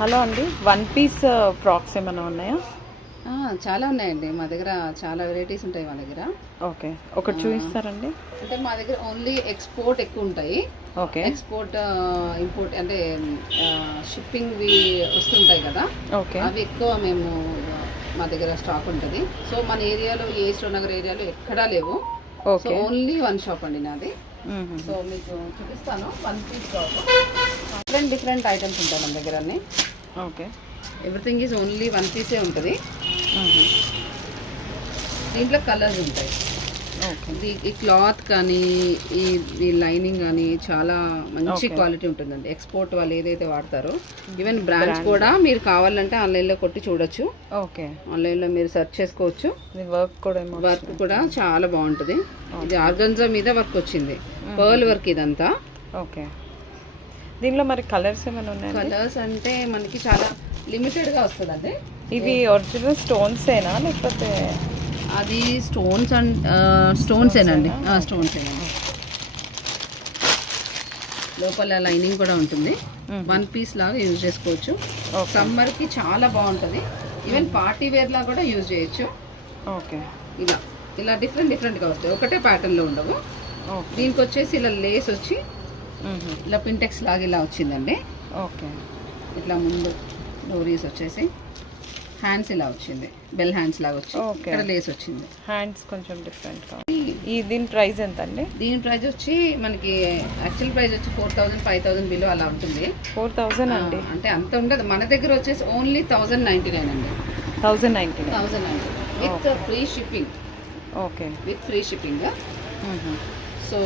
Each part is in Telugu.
హలో అండి, 1 పీస్ ఫ్రాక్స్ ఏమైనా ఉన్నాయా? చాలా ఉన్నాయండి మా దగ్గర, చాలా వెరైటీస్ ఉంటాయి మా దగ్గర. ఓకే, ఒకటి చూపిస్తారండి? అంటే మా దగ్గర ఓన్లీ ఎక్స్పోర్ట్ ఎక్కువ ఉంటాయి. ఓకే, ఎక్స్పోర్ట్ ఇంపోర్ట్ అంటే షిప్పింగ్వి వస్తుంటాయి కదా, ఓకే, అవి ఎక్కువ మేము మా దగ్గర స్టాక్ ఉంటుంది. సో మన ఏరియాలో ఏస్లో నగర్ ఏరియాలో ఎక్కడా లేవు. సో ఓన్లీ 1 షాప్ అండి నాది. సో మీకు చూపిస్తాను. 1 పీస్ టాప్, డిఫరెంట్ ఐటమ్స్ ఉంటాయి మన దగ్గర అన్నీ. ఓకే, ఎవ్రీథింగ్ ఈజ్ ఓన్లీ 1 పీసే ఉంటుంది. దీంట్లో కలర్స్ ఉంటాయి. ఈ క్లాత్ కానీ ఈ లైనింగ్ కానీ చాలా మంచి క్వాలిటీ ఉంటుందండి. ఎక్స్పోర్ట్ వాళ్ళు ఏదైతే వాడతారో, ఈవెన్ బ్రాండ్స్ కూడా మీరు కావాలంటే ఆన్లైన్లో కొట్టి చూడొచ్చు. ఓకే, ఆన్లైన్లో మీరు సెర్చ్ చేసుకోవచ్చు. వర్క్ కూడా చాలా బాగుంటుంది. ఇది ఆర్గంజా మీద వర్క్ వచ్చింది, పర్ల్ వర్క్ ఇదంతా. ఓకే, దీనిలో మరి కలర్స్ ఏమైనా ఉన్నాయి? కలర్స్ అంటే మనకి చాలా లిమిటెడ్గా వస్తుందండి. ఇవి ఒరిజినల్ స్టోన్సేనా లేకపోతే? అది స్టోన్స్ అండ్ స్టోన్సేనండి, స్టోన్సేనండి. లోపల లైనింగ్ కూడా ఉంటుంది. 1 పీస్ లాగా యూజ్ చేసుకోవచ్చు. సమ్మర్కి చాలా బాగుంటుంది. ఈవెన్ పార్టీ వేర్ లాగా కూడా యూజ్ చేయొచ్చు. ఓకే, ఇలా డిఫరెంట్గా వస్తాయి, ఒకటే ప్యాటర్న్లో ఉండవు. దీనికి వచ్చేసి ఇలా లేస్ వచ్చి ఇలా పింటెక్స్ లాగా ఇలా వచ్చిందండి. ఓకే, ఇట్లా ముందు డోరీస్ వచ్చేసి హ్యాండ్స్ ఇలా వచ్చింది, బెల్ హ్యాండ్స్ లాగా వచ్చి ఇక్కడ లేస్ వచ్చింది. హ్యాండ్స్ కొంచెం డిఫరెంట్గా. దీని ప్రైస్ ఎంత అండి? దీని ప్రైస్ వచ్చి మనకి యాక్చువల్ ప్రైస్ వచ్చి 4,000 5,000 బిలో అలా ఉంటుంది. 4,000 అండి? అంటే అంత ఉండదు. మన దగ్గర వచ్చేసి ఓన్లీ 1,099 అండి. 1,099 with free shipping. Okay, with free shipping. So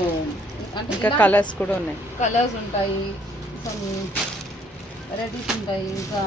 అంటే ఇంకా కలర్స్ కూడా ఉన్నాయి. కలర్స్ ఉంటాయి, వెరైటీస్ ఉంటాయి. ఇంకా